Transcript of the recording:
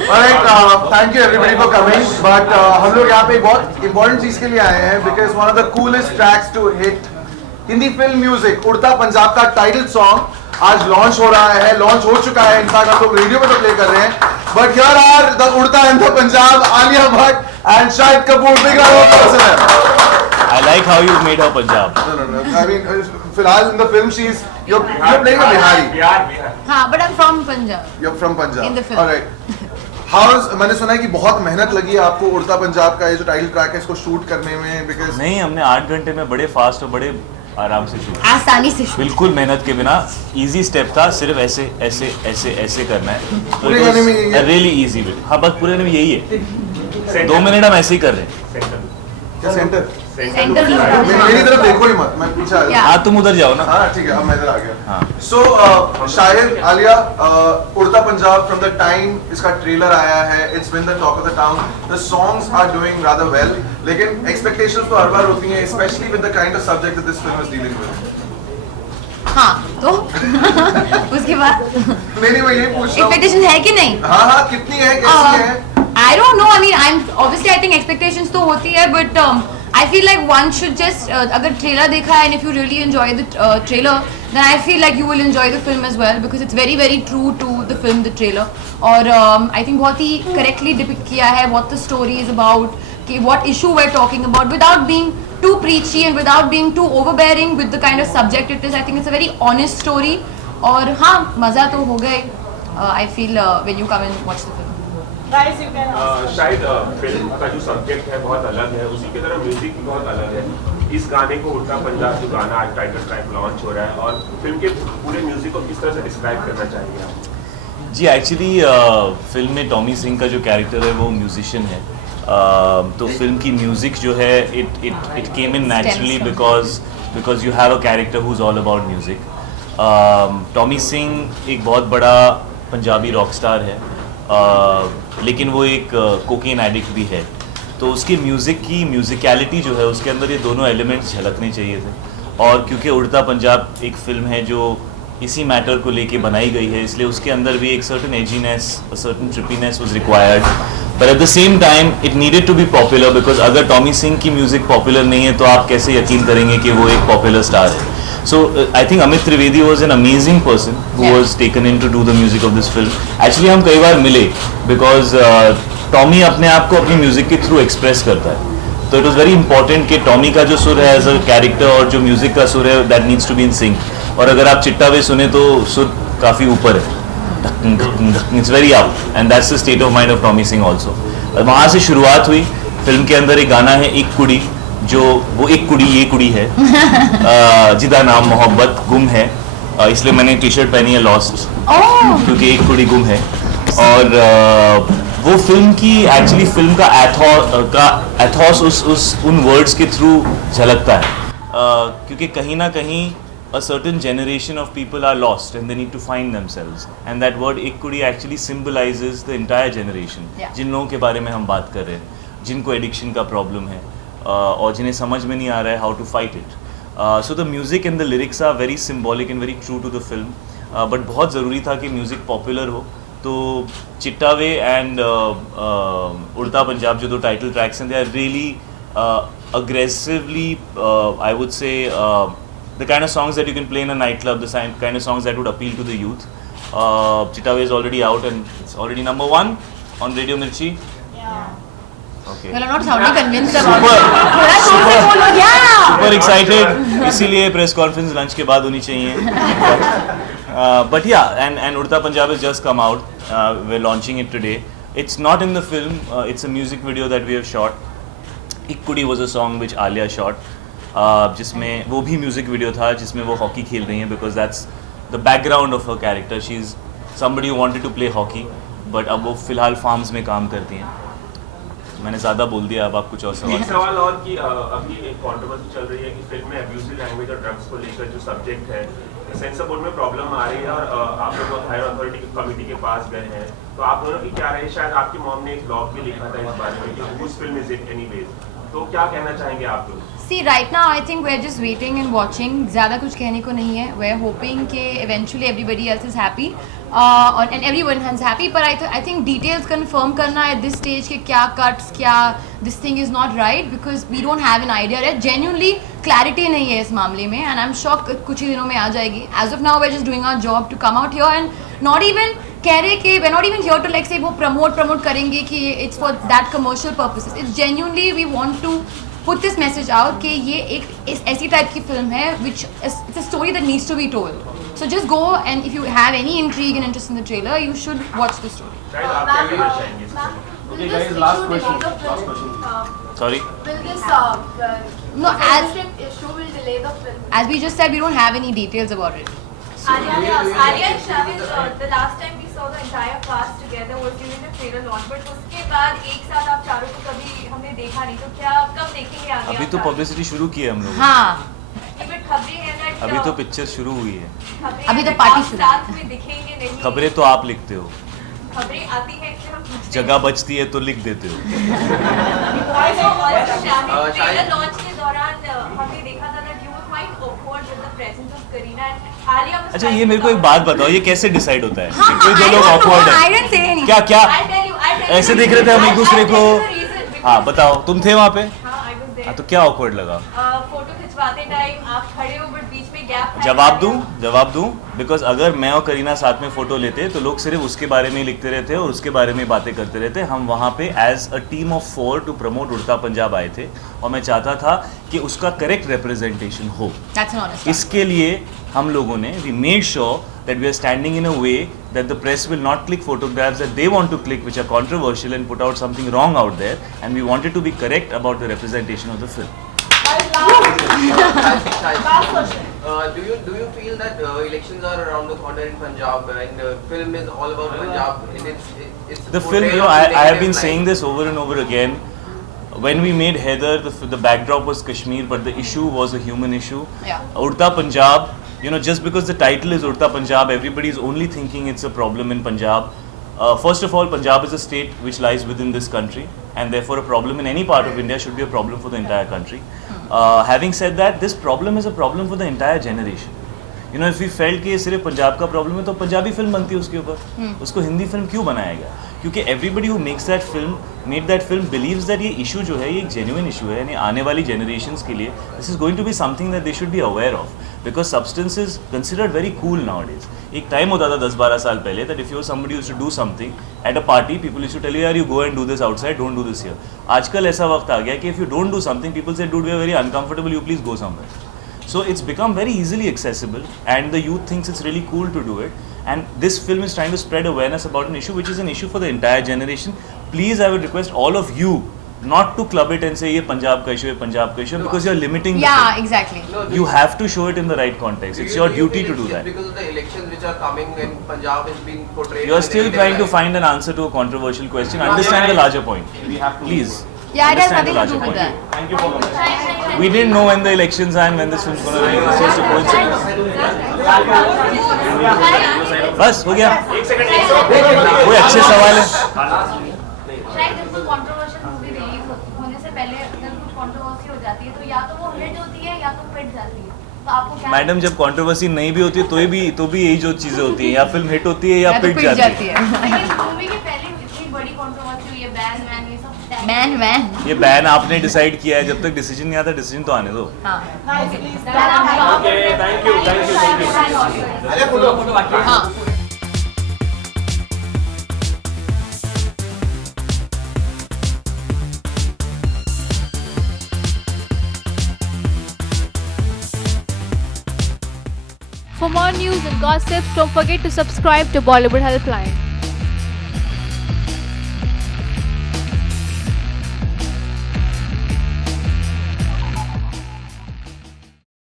Thank you everybody for coming but हम लोग यहाँ पे एक बहुत इंपॉर्टेंट चीज के लिए आए हैं because one of the coolest tracks to hit Hindi film music Udta Punjab का टाइटल सॉन्ग आज लॉन्च हो रहा है, लॉन्च हो चुका है, इनफैक्ट आप लोग रेडियो पे तो प्ले कर रहे हैं, बट हियर आर द उड़ता and the Punjab, Alia Bhatt and Shahid Kapoor. Big round of applause. I like how you made her Punjab. No. I mean, फिलहाल in the film she's you're playing a Bihari. Bihar. हाँ, but I'm from Punjab. You're from Punjab. In the film. Alright. How's मैंने सुना है कि बहुत मेहनत लगी है आपको उड़ता पंजाब का ये जो टाइटल ट्रैक है इसको शूट करने में because नहीं, हमने 8 घंटे में बड़े फास्ट और बड़े आराम से शूट, आसानी से shoot. बिल्कुल मेहनत के बिना. इजी स्टेप था, सिर्फ ऐसे ऐसे ऐसे ऐसे करना है. पूरे गाने में यही है? Really easy bit. हाँ, बस पूरे गाने में यही है. 2 मिनट हम ऐसे ही कर रहे हैं. क्या सेंटर? Center की मेरी तरफ देखो ही मत, मैं पीछे आ Yeah. हाँ, तुम उधर जाओ ना. हाँ ठीक है, अब मैं इधर आ गया. हाँ. So शाहिद, आलिया, उड़ता पंजाब from the time इसका ट्रेलर आया है, it's been the talk of the town. The songs are doing rather well. लेकिन expectations तो हर बार होती हैं, especially with the kind of subject that this film is dealing with. हाँ, तो उसके बाद नहीं मैं यही पूछ रहा हूँ. expectation है कि नहीं? हाँ कितनी है, कैसी है? I don't know. I mean, I think expectations तो होती है, but I feel like one should just अगर trailer देखा है and if you really enjoy the trailer, then I feel like you will enjoy the film as well because it's very very true to the film, the trailer. और I think बहुत ही correctly depict किया है what the story is about, कि what issue we're talking about without being too preachy and without being too overbearing with the kind of subject it is. I think it's a very honest story. और हाँ, मज़ा तो हो गए. I feel when you come and watch the film. शायद film का जो subject है बहुत अलग है, उसी की तरह म्यूजिक भी बहुत अलग है. इस गाने को उड़ता पंजाब जो गाना आज टाइटल ट्रैक लॉन्च हो रहा है और फिल्म के पूरे म्यूजिक को किस तरह से डिस्क्राइब करना चाहेंगे आप? जी, एक्चुअली फिल्म में टॉमी सिंह का जो कैरेक्टर है वो म्यूजिशियन है. तो फिल्म की म्यूजिक जो है it came in naturally because you have a character who is all about music. Tommy Singh एक बहुत बड़ा पंजाबी रॉक स्टार है, लेकिन वो एक कोकेन एडिक्ट भी है. तो उसकी म्यूज़िक की म्यूज़िकलिटी जो है उसके अंदर ये दोनों एलिमेंट्स झलकने चाहिए थे. और क्योंकि उड़ता पंजाब एक फ़िल्म है जो इसी मैटर को लेके बनाई गई है, इसलिए उसके अंदर भी एक certain edginess, certain trippiness was required. But at the same time it needed to be popular because अगर टॉमी सिंह की म्यूज़िक पॉपुलर नहीं है तो आप कैसे यकीन करेंगे कि वो एक पॉपुलर स्टार है. So I think Amit Trivedi was an amazing person who was taken in to do the music of this film. Actually हम कई बार मिले because टॉमी अपने आप को अपनी म्यूज़िक के थ्रू एक्सप्रेस करता है. तो इट वॉज वेरी इंपॉर्टेंट कि टॉमी का जो सुर है एज अ कैरेक्टर और जो म्यूज़िक का सुर है that needs to be in sync. और अगर आप चिट्टा वे सुने तो सुर काफ़ी ऊपर है, it's very out and that's the state of mind of Tommy Singh also. वहाँ से शुरुआत हुई. फिल्म के अंदर एक गाना है एक कुड़ी, जो वो एक कुड़ी ये कुड़ी है जिदा नाम मोहब्बत गुम है, इसलिए मैंने टी शर्ट पहनी है लॉस्ट, क्योंकि एक कुड़ी गुम है. और वो फिल्म की एक्चुअली फिल्म का एथॉस उस उन वर्ड्स के थ्रू झलकता है, क्योंकि कहीं ना कहीं a certain generation of people are lost and they need to find themselves, and that word ek kudi actually symbolizes the entire generation. जिन लोगों के बारे में हम बात कर रहे हैं, जिनको एडिक्शन का प्रॉब्लम है और जिन्हें समझ में नहीं आ रहा है how to fight it. So the music and the lyrics are very symbolic and very true to the film. But बहुत ज़रूरी था कि म्यूज़िक पॉपुलर हो. तो चिट्टा वे एंड उड़ता पंजाब जो दो टाइटल ट्रैक्स हैं, they are really aggressively I would say the kind of songs that you can play in a nightclub, the kind of songs that would appeal to the youth. Chitta Way is already out and it's already number 1 on Radio Mirchi. Yeah. Okay. Well, I'm not sounding convinced about it. Super excited. इसीलिए press conference lunch के बाद होनी चाहिए. But yeah, and Urta Punjab has just come out. We're launching it today. It's not in the film. It's a music video that we have shot. एक कुड़ी was a song which Alia shot. जिसमें वो भी music video था जिसमें वो hockey खेल रही हैं, because that's the background of her character. She is somebody who wanted to play hockey, but अब वो फ़िलहाल फार्म्स में काम करती हैं. मैंने ज़्यादा बोल दिया, अब आप कुछ और एक सवाल और कि अभी एक कंट्रोवर्सी चल रही है कि फिल्म में अब्यूजिव लैंग्वेज और ड्रग्स को लेकर जो सब्जेक्ट है, सेंसर बोर्ड में प्रॉब्लम आ रही है और आप लोग हायर अथॉरिटी कमेटी के पास गए हैं. तो आप दोनों की क्या रहे? शायद आपकी मॉम ने एक ब्लॉग भी लिखा था इस बारे में कि उस फिल्म इज इट एनीवेज. तो क्या कहना चाहेंगे आप लोग? See, right now I think we're just waiting and watching. ज़्यादा कुछ कहने को नहीं है. We're hoping कि eventually everybody else is happy. and everyone is happy. But I think details confirm करना at this stage कि क्या cuts, क्या this thing is not right, because we don't have an idea yet. Genuinely clarity नहीं है इस मामले में, and I'm shocked कुछ ही दिनों में आ जाएगी. As of now we're just doing our job to come out here and not even कह रहे कि we're not even here to like say वो promote करेंगे कि it's for that commercial purposes. It's genuinely we want to put this message out कि ये एक ऐसी टाइप की फिल्म है which is it's a story that needs to be told. So just go, and if you have any intrigue and interest in the trailer, you should watch the story. Guys, आप क्या कहना चाहेंगे इस पे? Okay, guys, last question. Sorry. Will this No, as issue will delay the film? we just said, we don't have any details about it. Alia and Shahid, the last time we saw the entire cast together was during the trailer launch, but उसके बाद एक साथ आप चारों को कभी हमने देखा नहीं, तो क्या कब देखेंगे आगे? अभी तो पब्लिसिटी शुरू की है हम लोग. हाँ. But खबरें हैं that अभी तो पिक्चर शुरू हुई है. अभी तो पार्टी शुरू. साथ में दिखेंगे नहीं. खबरें तो आप लिखते हो. खबरें आती हैं कि हम पूछते हैं. जगह बचती है तो लिख देते हो. ट्रेलर लॉन्च के दौरान हमने देखा था that you were quite awkward with the presence of Kareena and Alia was. अच्छा, ये मेरे को एक बात बताओ, ये कैसे डिसाइड होता है हाँ, कि कोई दो लोग ऑकवर्ड I है? didn't say anything. क्या क्या I'll tell you. ऐसे देख रहे थे हम एक दूसरे को? हाँ बताओ, तुम थे वहाँ पे? हाँ, I was there. हाँ, तो क्या ऑकवर्ड लगा? फोटो खिंचवाते टाइम आप खड़े हो बट बीच में गैप. जवाब दूं बिकॉज अगर मैं और करीना साथ में फोटो लेते तो लोग सिर्फ उसके बारे में ही लिखते रहते और उसके बारे में बातें करते रहते. हम वहाँ पे as a team of 4 to promote Udta Punjab आए थे और मैं चाहता था कि उसका करेक्ट रिप्रेजेंटेशन हो. That's an honest. इसके लिए हम लोगों ने we made sure that we are standing in a way that the press will not click photographs that they want to click which are controversial and put out something wrong out there, and we wanted to be correct about the representation of the film. Last question. Do you feel that elections are around the corner in Punjab and film is all about Punjab and it's The film, you know, I have been saying this over and over again. When we made Heather, the backdrop was Kashmir, but the issue was a human issue. Yeah. Urta Punjab, you know, just because the title is Urta Punjab, everybody is only thinking it's a problem in Punjab. First of all, Punjab is a state which lies within this country, and therefore a problem in any part of India should be a problem for the entire country. Having said that, this problem is a problem for the entire generation. You know, if we felt कि ये सिर्फ पंजाब का problem है तो Punjabi film बनती है उसके ऊपर. उसको हिंदी फिल्म क्यों बनाया गया? क्योंकि everybody who made that film believes that ये issue जो है ये एक genuine issue है, यानी आने वाली generations के लिए this is going to be something that they should be aware of, because substance is considered very cool nowadays. एक time होता था 10-12 साल पहले that if you were somebody who used to do something at a party, people used to tell you यार you go and do this outside, don't do this here. आजकल ऐसा वक्त आ गया कि if you don't do something, people say dude we are very uncomfortable, you please go somewhere. So it's become very easily accessible and the youth thinks it's really cool to do it, and this film is trying to spread awareness about an issue which is an issue for the entire generation. Please, I would request all of you not to club it and say ये पंजाब का issue है, पंजाब का issue है, because you're limiting the Yeah, film. exactly. You have to show it in the right context. It's your duty to do that. Because of the elections which are coming and Punjab is being portrayed. You're in the still negative trying to light. find an answer to a controversial question. Understand the larger point. Please. Yeah, it has Understand the nothing to larger do with point. that. Thank you for coming. We didn't know when the elections are and when this film's gonna release. It's just a coincidence. बस हो गया. कोई अच्छे सवाल है? शायद जब कोई कंट्रोवर्शियल मूवी रिलीज होने से पहले अगर कुछ कंट्रोवर्सी हो जाती है तो या तो वो हिट होती है या तो पिट जाती है. तो आपको क्या मैडम, जब कंट्रोवर्सी नहीं भी होती है तो भी यही जो चीजें होती हैं, या फिल्म हिट होती है या तो पिट जाती है. लेकिन मूवी के पहले इतनी बड़ी कंट्रोवर्सी हुई है, बैन वैन ये सब. Man. ये बैन आपने डिसाइड किया है, जब तक डिसीजन नहीं आता डिसीजन तो आने दो. हाँ. Nice, please. Okay, thank you. हाँ. For more news and gossips, don't forget to subscribe to Bollywood Helpline.